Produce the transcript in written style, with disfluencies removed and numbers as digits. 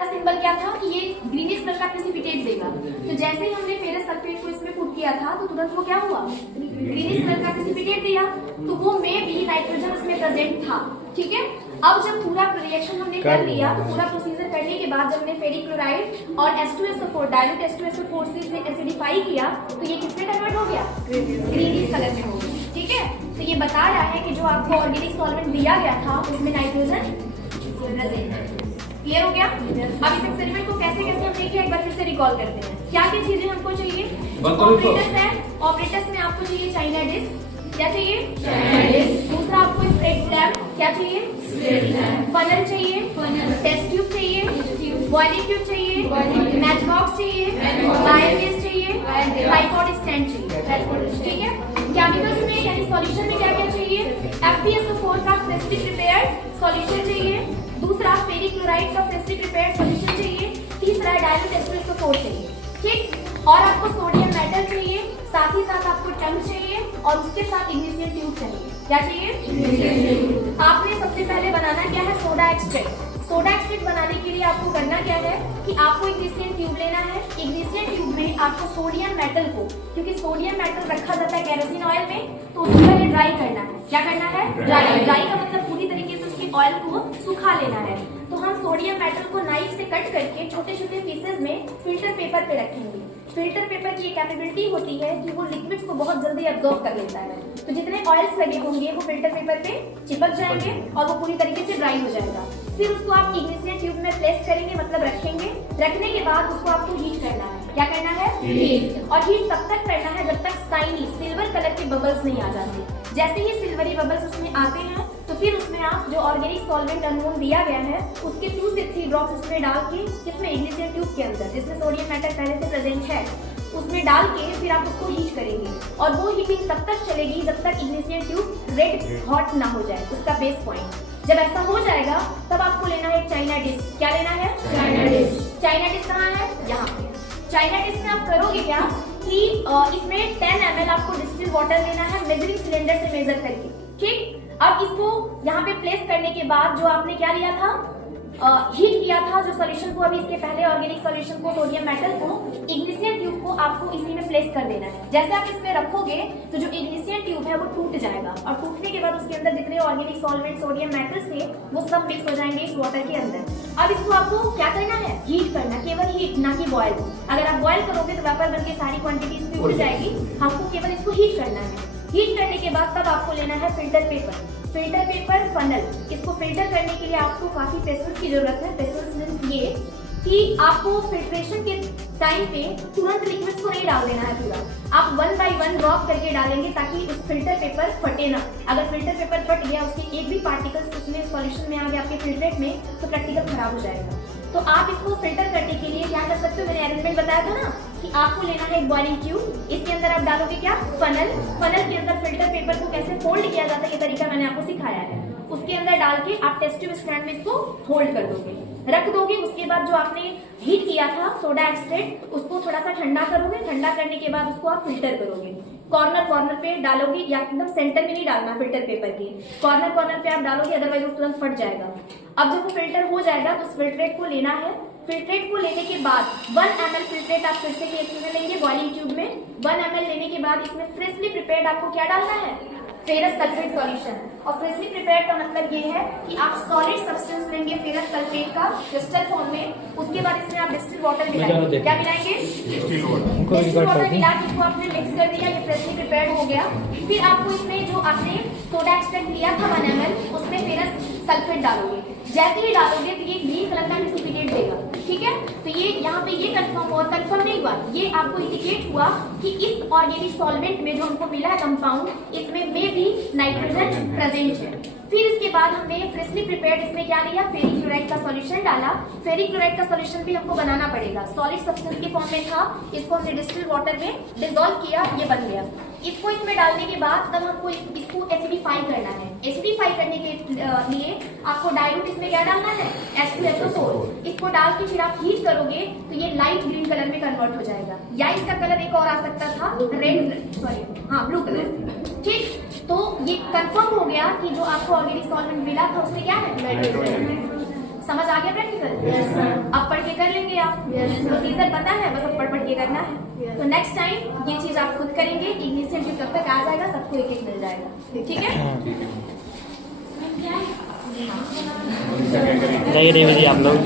Symbol क्या था कि ये ग्रीनिश कलर का प्रेसिपिटेट देगा। तो जैसे ही हमने फेरस सल्फेट को इसमें पुट किया था तो तुरंत वो क्या हुआ, ग्रीनिश कलर का प्रेसिपिटेट दिया। तो वो में भी नाइट्रोजन उसमें प्रेजेंट था। ठीक है, अब जब पूरा रिएक्शन हमने कर लिया तो पूरा प्रोसीजर करने के बाद जब हमने फेरिक क्लोराइड और H2SO4 डाइल्यूट H2SO4 से इसे एसिडिफाई किया तो ये किसमें कन्वर्ट हो गया, ग्रीनिश कलर में हो गया। ठीक है, तो ये बता रहा है कि जो आपको ऑर्गेनिक सॉल्वेंट दिया गया था उसमें नाइट्रोजन प्रेजेंट है। क्लियर हो गया। अब इस एक्सपेरिमेंट को कैसे कैसे हम देखिए एक बार फिर से रिकॉल करते हैं। क्या क्या चीजें हमको चाहिए, ऑपरेटर्स है, ऑपरेटर्स में आपको चाहिए चाइना डिस्क, क्या चाहिए चाइना डिस्क। दूसरा आपको स्प्रेड लैम्प, क्या चाहिए स्प्रेड लैम्प। फनल चाहिए, टेस्ट ट्यूब चाहिए, बॉइलिंग ट्यूब चाहिए, मैच बॉक्स चाहिए, वायर बेस चाहिए, ट्राइपॉड स्टैंड चाहिए। ठीक है, केमिकल्स में यानी सॉल्यूशन में क्या क्या चाहिए, FeSO4 का फ्रेशली प्रिपेयर्ड सॉल्यूशन चाहिए। दूसरा फेरिक क्लोराइड का फ्रेशली प्रिपेयर्ड सॉल्यूशन चाहिए। तीसरा डाइल्यूट H2SO4 चाहिए। ठीक, और आपको सोडियम मेटल चाहिए, साथ ही साथ आपको टंग चाहिए और उसके साथ इग्निशियल ट्यूब चाहिए। क्या चाहिए, आपने सबसे पहले बनाना क्या है, सोडा एक्सट्रैक्ट। सोडा एक्सट्रैक्ट बनाने के लिए आपको करना क्या है कि आपको इग्निशियल ट्यूब लेना है। इग्निशियल ट्यूब में आपको सोडियम मेटल को, क्योंकि सोडियम मेटल रखा जाता है केरोसिन ऑयल में, तो उसको पहले ड्राई करना है। क्या करना है, ड्राई। ड्राई का मतलब पूरी तरीके से उसकी ऑयल को सुखा लेना है। तो हम सोडियम मेटल को नाइफ से कट करके छोटे छोटे पीसेज में फिल्टर पेपर पे रखेंगे। फिल्टर पेपर की कैपेबिलिटी होती है कि वो लिक्विड्स को बहुत जल्दी एब्जॉर्ब कर लेता है। तो जितने ऑयल्स लगे होंगे वो फिल्टर पेपर पे चिपक जाएंगे और वो पूरी तरीके से ड्राई हो जाएगा। फिर उसको आप इग्निशियल ट्यूब में प्लेस करेंगे, मतलब रखेंगे। रखने के बाद उसको आपको हीट करना है। क्या करना है, हीट। और हीट तब तक करना है जब तक शाइनी सिल्वर कलर के बबल्स नहीं आ जाते। जैसे ही सिल्वरी बबल्स उसमें आते हैं तो फिर उसमें आप जो ऑर्गेनिक सॉल्वेंट अनमोल दिया गया है उसके 2 से 3 ड्रॉप्स उसमें डाल के, किसमें, इग्निशियल ट्यूब के अंदर जिसमें सोडियम मेटल पहले से प्रेजेंट है, उसमें डाल के फिर आप उसको हीट करेंगे। और वो हीटिंग तब तक चलेगी जब तक इग्निशियल ट्यूब रेड हॉट ना हो जाए, उसका बेस पॉइंट। जब ऐसा हो जाएगा तब आपको लेना है एक चाइना डिस्क। क्या लेना है, चाइना डिस्क। चाइना डिस्क कहाँ है, यहाँ पे। चाइना डिस्क में आप करोगे क्या कि इसमें 10 ml आपको डिस्टिल्ड वाटर लेना है, मेजरिंग सिलेंडर से मेजर करके। ठीक, अब इसको यहाँ पे प्लेस करने के बाद जो आपने क्या लिया था, हीट किया था जो सॉल्यूशन को, अभी इसके पहले ऑर्गेनिक सॉल्यूशन को, सोडियम मेटल को, इग्निशियल ट्यूब को आपको इसी में प्लेस कर देना है। जैसे आप इसमें रखोगे तो जो इग्निशियल ट्यूब है वो टूट जाएगा और टूटने के बाद उसके अंदर जितने ऑर्गेनिक सॉल्वेंट सोडियम मेटल्स थे वो सब मिक्स हो जाएंगे इस वाटर के अंदर। अब इसको आपको क्या करना है, हीट करना, केवल हीट, ना कि बॉयल। अगर आप बॉयल करोगे तो वेपर बनके सारी क्वांटिटी इसमें उड़ जाएगी। हमको केवल इसको हीट करना है। हीट करने के बाद तब आपको लेना है filter paper. Filter paper, funnel. इसको फिल्टर करने के लिए आपको काफी पेशेंस की जरूरत है। पेशेंस मींस ये कि आपको फिल्ट्रेशन के टाइम पे तुरंत लिक्विड्स को नहीं डाल देना है पूरा, आप 1 by 1 ड्रॉप करके डालेंगे ताकि उस फिल्टर पेपर फटे ना। अगर फिल्टर पेपर फट गया, उसके एक भी पार्टिकल्स उसमें सॉल्यूशन में आ गया आपके फिल्ट्रेट में, तो प्रैक्टिकल खराब हो जाएगा। तो आप इसको फिल्टर करने के लिए क्या कर सकते हो, मैंने अरेंजमेंट बताया था ना कि आपको लेना है एक बॉइलिंग ट्यूब। इसके अंदर आप डालोगे क्या, फनल। फनल के अंदर फिल्टर पेपर को कैसे फोल्ड किया जाता है ये तरीका मैंने आपको सिखाया है। उसके अंदर डाल के आप टेस्ट ट्यूब स्टैंड में इसको होल्ड कर दोगे, रख दोगे। उसके बाद जो आपने हीट किया था सोडा एक्सट्रैक्ट, उसको थोड़ा सा ठंडा करोगे। ठंडा करने के बाद उसको आप फिल्टर करोगे। कॉर्नर कॉर्नर पे डालोगे, या एकदम सेंटर में नहीं डालना फिल्टर पेपर की, कॉर्नर कॉर्नर पे आप डालोगे, अदरवाइज वो तुरंत फट जाएगा। अब जब वो फिल्टर हो जाएगा तो उस फिल्ट्रेट को लेना है। फिल्ट्रेट को लेने के बाद 1 ml फिल्ट्रेट आप फिर से केस में लेंगे बॉइलिंग ट्यूब में। 1 ml लेने के बाद इसमें फ्रेशली प्रिपेयर्ड आपको क्या डालना है, फेरस सल्फेट सॉल्यूशन। और फ्रेशली प्रिपेयर्ड का मतलब ये है कि आप सॉलिड सब्सटेंस लेंगे फेरस सल्फेट का क्रिस्टल फॉर्म में। उसके बाद इसमें आप डिस्टिल्ड वाटर मिलाएंगे। क्या मिलाएंगे, डिस्टिल्ड वाटर मिला के इसको आपने मिक्स कर दिया, ये फ्रेशली प्रिपेयर्ड हो गया। फिर आपको इसमें जो आपने सोडा एक्सट्रैक्ट लिया था 1 ml, उसमें फेरस सल्फेट डालोगे। जैसे ही डालोगे तो ये ग्रीन कलर का प्रेसिपिटेट देगा। ठीक है, तो ये यहाँ पे ये कंफर्म हुआ, कंफर्म नहीं हुआ, ये आपको इंडिकेट हुआ कि इस ऑर्गेनिक सॉल्वेंट में जो हमको मिला है कंपाउंड, इसमें में भी नाइट्रोजन प्रेजेंट है। फिर इसके बाद हमने फ्रेशली प्रिपेयर्ड इसमें क्या लिया, फेरिक क्लोराइड का सॉल्यूशन डाला। फेरिक क्लोराइड का सॉल्यूशन भी हमको बनाना पड़ेगा, सॉलिड सब्सटेंस के फॉर्म में था। इसको हमने डिस्टिल्ड वाटर में डिसॉल्व किया, ये बन गया। इसको इसमें डालने के बाद तब हमको इसको एसिडिफाई करना है। एसिडिफाई करने के लिए आपको डाइल्यूट इसमें क्या डालना है, H2SO4। इसको डाल के फिर आप हीट करोगे तो ये लाइट ग्रीन कलर में कन्वर्ट हो जाएगा, या इसका कलर एक और आ सकता था, रेड, सॉरी हाँ ब्लू कलर। ठीक, तो ये कंफर्म हो गया कि जो आपको ऑर्गेनिक सॉल्वेंट मिला था उसमें क्या है, नाइट्रोजन। समझ आ गया प्रैक्टिकल? अब पढ़ के कर लेंगे आप। प्रोसीजर पता है, बस अब पढ़ के करना है। तो नेक्स्ट टाइम ये चीज आप खुद करेंगे। इग्निशन भी कब तक आ जाएगा, सबको एक एक मिल जाएगा। ठीक है? नहीं आप लोग